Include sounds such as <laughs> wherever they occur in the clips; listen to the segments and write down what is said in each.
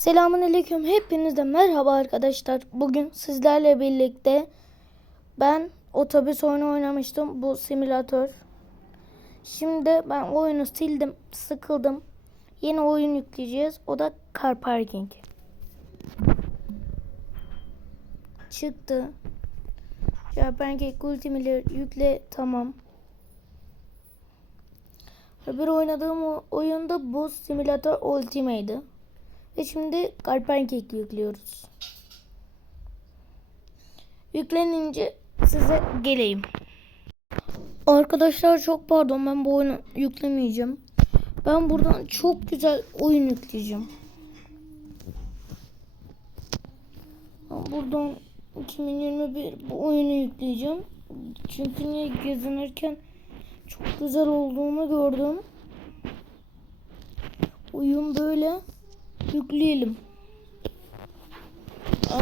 Selamun Aleyküm. Hepinize merhaba arkadaşlar. Bugün sizlerle birlikte ben otobüs oyunu oynamıştım. Bu simülatör. Şimdi ben oyunu sildim. Sıkıldım. Yeni oyun yükleyeceğiz. O da Car Parking. Çıktı. Car Parking Ultimate'i yükle. Tamam. Öbür oynadığım oyunda bu simülatör Ultimate'di. Ve şimdi Carpancake yüklüyoruz. Yüklenince size geleyim. Arkadaşlar çok pardon ben bu oyunu yüklemeyeceğim. Ben buradan çok güzel oyun yükleyeceğim. Buradan 2021 bu oyunu yükleyeceğim. Çünkü niye gezinirken çok güzel olduğunu gördüm. Oyun böyle yükleyelim.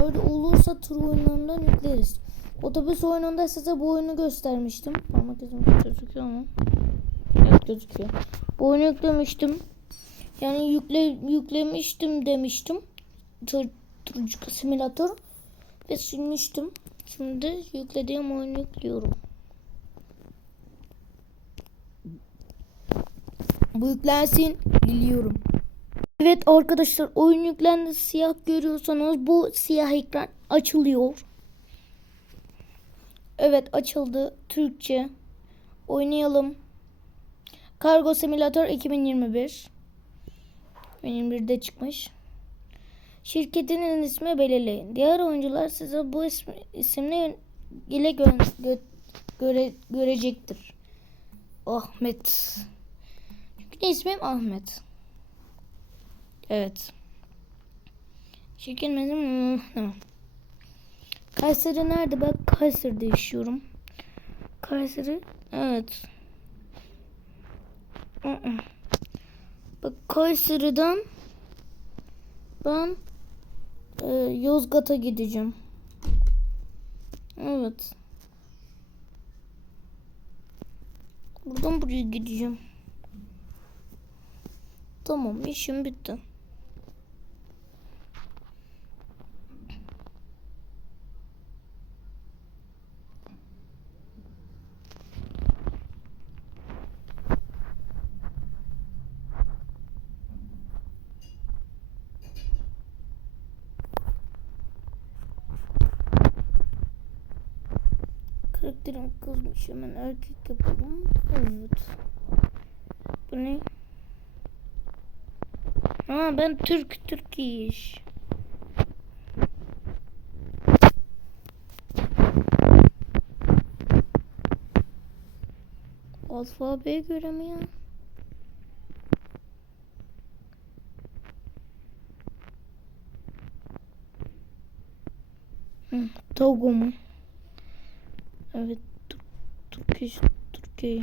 Öyle olursa tur oyunlarından yükleriz. Otobüs oyununda size bu oyunu göstermiştim. Parmak izim gözüküyor mu? Evet gözüküyor. Bu oyunu yüklemiştim. Yani yükle, yüklemiştim demiştim. Tur, turcu simülatör. Ve silmiştim. Şimdi yüklediğim oyunu yüklüyorum. Bu yüklensin. Biliyorum. Evet arkadaşlar oyun yüklendi siyah görüyorsanız bu siyah ekran açılıyor. Evet açıldı Türkçe. Oynayalım. Kargo Simülatör 2021. 2021'de çıkmış. Şirketinin ismi belirleyin. Diğer oyuncular size bu ismi, isimle ile gö- gö- göre, görecektir. Ahmet. Çünkü ismim Ahmet. Evet. Şirket benim tamam. Kayseri nerede? Ben Kayseri'de yaşıyorum. Kayseri evet. Bak Kayseri'den ben e, Yozgat'a gideceğim. Evet. Buradan buraya gideceğim. Tamam işim bitti. Karakterim kızmış hemen erkek yapalım. Evet. Bu ne? Ha ben Türk Türk iş. Alfabeye göre Togo mu? Evet, Türk, Türkiye, Türkiye.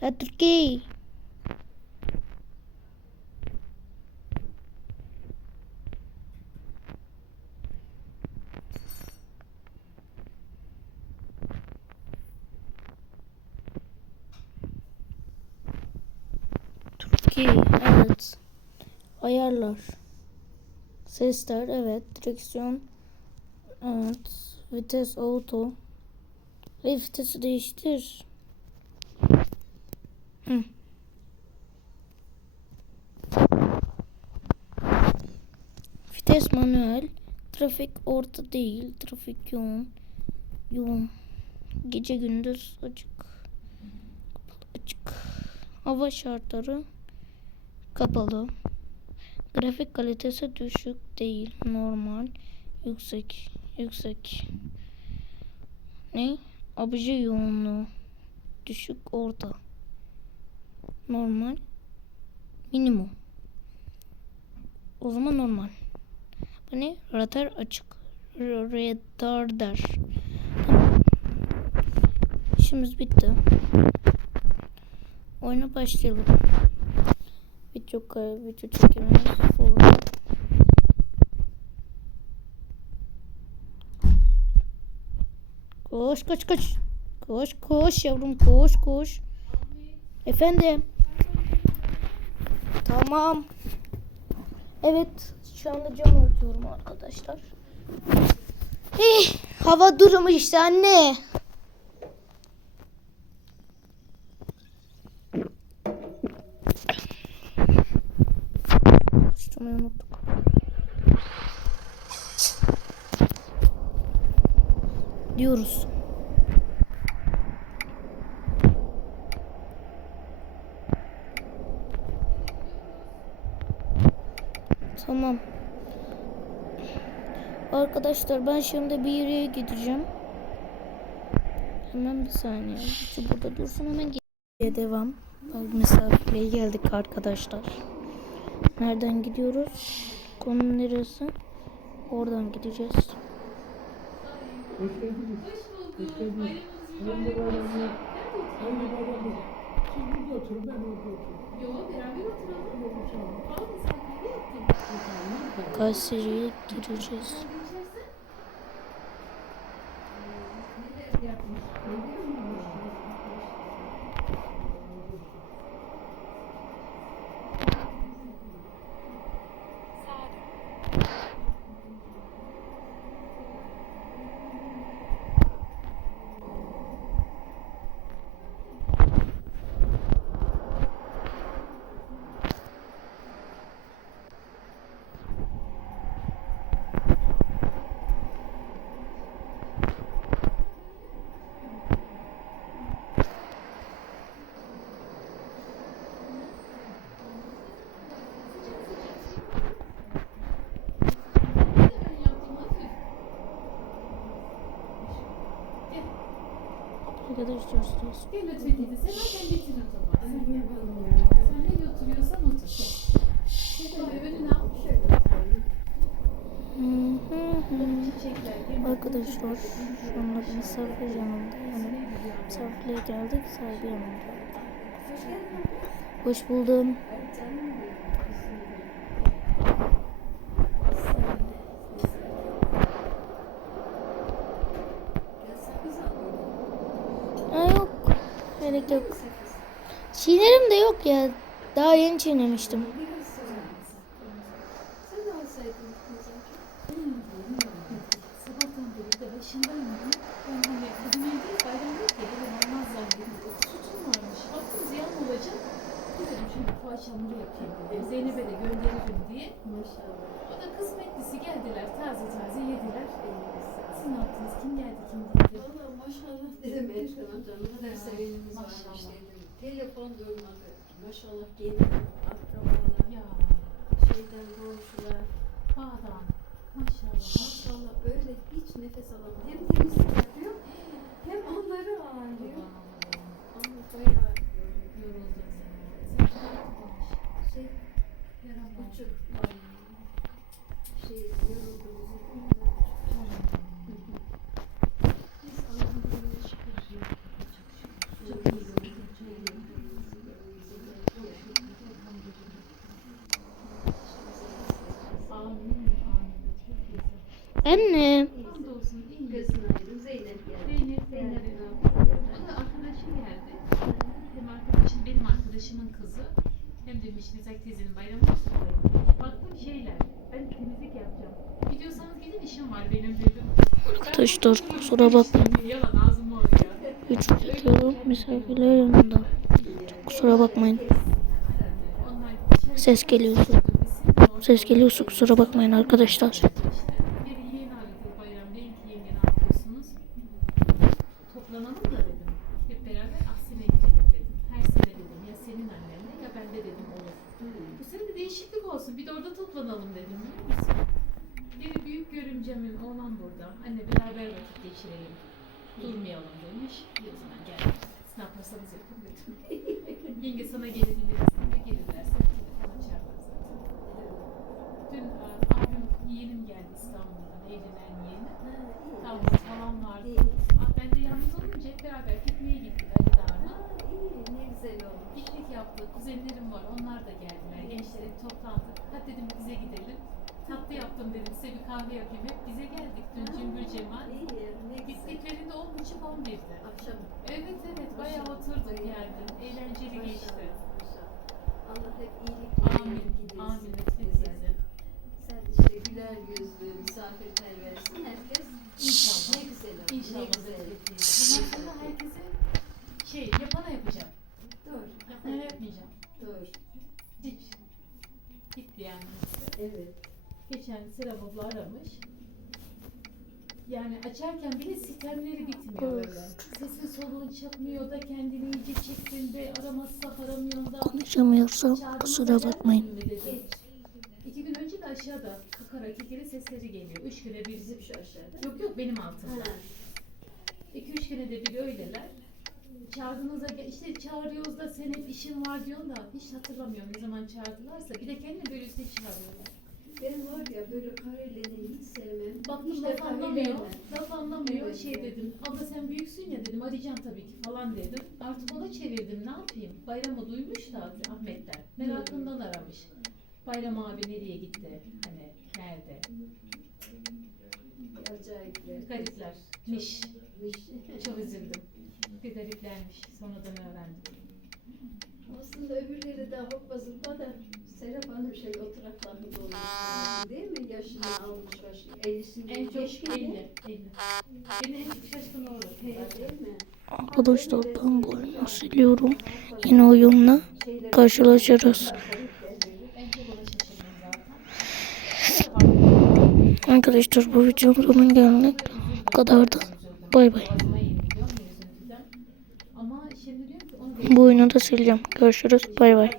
Ha Türkiye. Türkiye, evet. Ayarlar. Sesler, evet. Direksiyon, evet. Vites auto. Vitesi değiştir. Hı. Vites manuel. Trafik orta değil. Trafik yoğun. Yoğun. Gece gündüz açık. Açık. Hava şartları kapalı. Grafik kalitesi düşük değil. Normal. Yüksek. Yüksek. Ne? Obje yoğunluğu. Düşük orta. Normal. Minimum. O zaman normal. Bu ne? Radar açık. Radar. Tamam. İşimiz bitti. Oyuna başlayalım. Video video çekimimiz burada. Koş koş koş. Koş koş yavrum koş koş. Efendim. Tamam. Evet şu anda cam örtüyorum arkadaşlar. Eh, hava durumu işte anne. Açtırmayı unuttuk. Diyoruz. Tamam. Arkadaşlar ben şimdi bir yere gideceğim. Hemen bir saniye. Şu burada dursun hemen gel- devam. Misafirliğe geldik arkadaşlar. Nereden gidiyoruz? Konu neresi? Oradan gideceğiz. Hoş Kayseri'ye gireceğiz. Arkadaşlar istiyoruz. Gel lütfen dedi. Sen zaten getir o zaman. Sen nerede oturuyorsan otur. Şöyle önüne al. Arkadaşlar şu anda bir misafir yanımda. Yani misafirliğe geldik sahibi yanımda. Hoş buldum. Ha yok. Gerek yok. Çiğnerim de yok ya. Daha yeni çiğnemiştim. Hamuru yapayım. Zeynep'e de gönderirim diye. Maşallah. O da kısmetlisi geldiler. Taze taze yediler. Siz ne yaptınız? Kim geldi kim gitti? Valla maşallah dedim Erkan amca ne kadar sevinimiz varmış maşallah. dedim. Telefon durmadı. Maşallah gelin akrabalar, Ya şeyden komşular. bağdan. Maşallah. Maşallah böyle hiç nefes alamıyor. Hem temizlik yapıyor hem onları ağırlıyor. Ama bayağı yorulmuş. şey Yaramaz. buçuk şey yorulduğumuzu Biz Allah'ın emrine şükür. Çok iyi. Amin. Amin. Çok güzel. Anne. Hamdolsun iyi. Gözün aydın Zeynep geldi. Zeynep, Zeynep Zeynep. ne yapıyor? O da arkadaşım geldi. Hem arkadaşım, benim arkadaşımın kızı. Hem de Mişnizak teyzenin bayramı olsun. Baktım şeyler, ben temizlik yapacağım. Gidiyorsanız gidin işim var benim dedim. Arkadaşlar kusura bakmayın. Yalan ağzım oraya. Üç gidiyorum misafirler yanında. Kusura bakmayın. Ses geliyorsa. Ses geliyorsa kusura bakmayın arkadaşlar. Biri yeğeni aradı bayram. Dedim ki yenge ne yapıyorsunuz? Toplanalım da dedim. Hep beraber Aksin'e gidelim dedim. Her sene dedim ya senin annenle ya ben de dedim olur. Bu sene de değişiklik olsun. Bir de toplanalım dedim biliyor musun? Büyük görümcemin oğlan burada. Anne beraber vakit geçirelim. Durmayalım demiş. İyi o zaman gel. Ne yaparsanız yapın dedim. <laughs> Yenge sana gelebiliriz. Ne gelirlerse telefon açarlar zaten. Dün e, abim yeğenim geldi İstanbul'dan. Evlenen yeğeni. Davul falan vardı. Aa, ben de yalnız olunca hep beraber pikniğe gittik Ali Dağı'na. İyi ne güzel olmuş. Piknik yaptık. Kuzenlerim var. Onlar da geldiler. Gençler hep toplandık. Hadi dedim bize gidelim. Tatlı yaptım dedim. Size bir kahve yapayım. Hep bize geldik. Dün Cümbür Cemal. İyi ne güzel. Gittiklerinde on buçuk on birdi. Akşam. Evet evet. Bayağı oturduk yani. Eğlenceli geçti. Allah hep iyilik Amin. Amin. Lütfen bize. teyze. güler yüzlü, misafirperversin. Herkes İnşallah. ne güzel. olur, İnşallah. Ne güzel. Bundan sonra herkese şey yapana yapacağım. Doğru. Yapmayana yapmayacağım. Doğru. Hiç. Gitti yani. Evet. Geçen Serap abla aramış. Yani açarken bile sistemleri bitmiyor böyle. Sesin soluğun çıkmıyor da kendini iyice çektin de aramazsa aramıyorsun da. Konuşamıyorsam kusura bakmayın. İki gün önce de aşağıda kakarak ikili sesleri geliyor. Üç güne bir Bizim şu aşağıda. Yok yok benim altımda. Ha. İki üç güne de bir öyleler. Çağırdığınızda işte çağırıyoruz da senin işin var diyorsun da hiç hatırlamıyorum ne zaman çağırdılarsa. Bir de kendini böyle üstüne çağırıyorlar. Ben var ya böyle karelerini hiç sevmem. Hiç de laf anlamıyor. Laf anlamıyor. Evet, şey dedim. Abla sen büyüksün ya dedim. Arayacağım tabii ki falan dedim. Artık ona çevirdim. Ne yapayım? Bayramı duymuş da Ahmet'ten. Merakından aramış. Bayram abi nereye gitti? Hani nerede? Acayipler. Gariplermiş. Miş. Çok üzüldüm. Bir. Sonradan öğrendim. Aslında öbürleri daha hoppa zıpla da Serap Hanım şöyle oturaklarında olmuş değil mi? Yaşını almış başını. Ellisini En çok geçkin 50. mi? 50. Beni en çok şaşkın olur. Değil mi? Arkadaşlar ben bu oyunu siliyorum. Yeni oyunla karşılaşırız. En çok ona şaşırdım zaten. Arkadaşlar bu videonun sonuna geldik. Bu kadar da. Bay bay. Boğazıma indi biliyor musun üzüntüden? Ama şimdi diyorum ki onu Bu oyunu da sileceğim. Görüşürüz. Bay bay.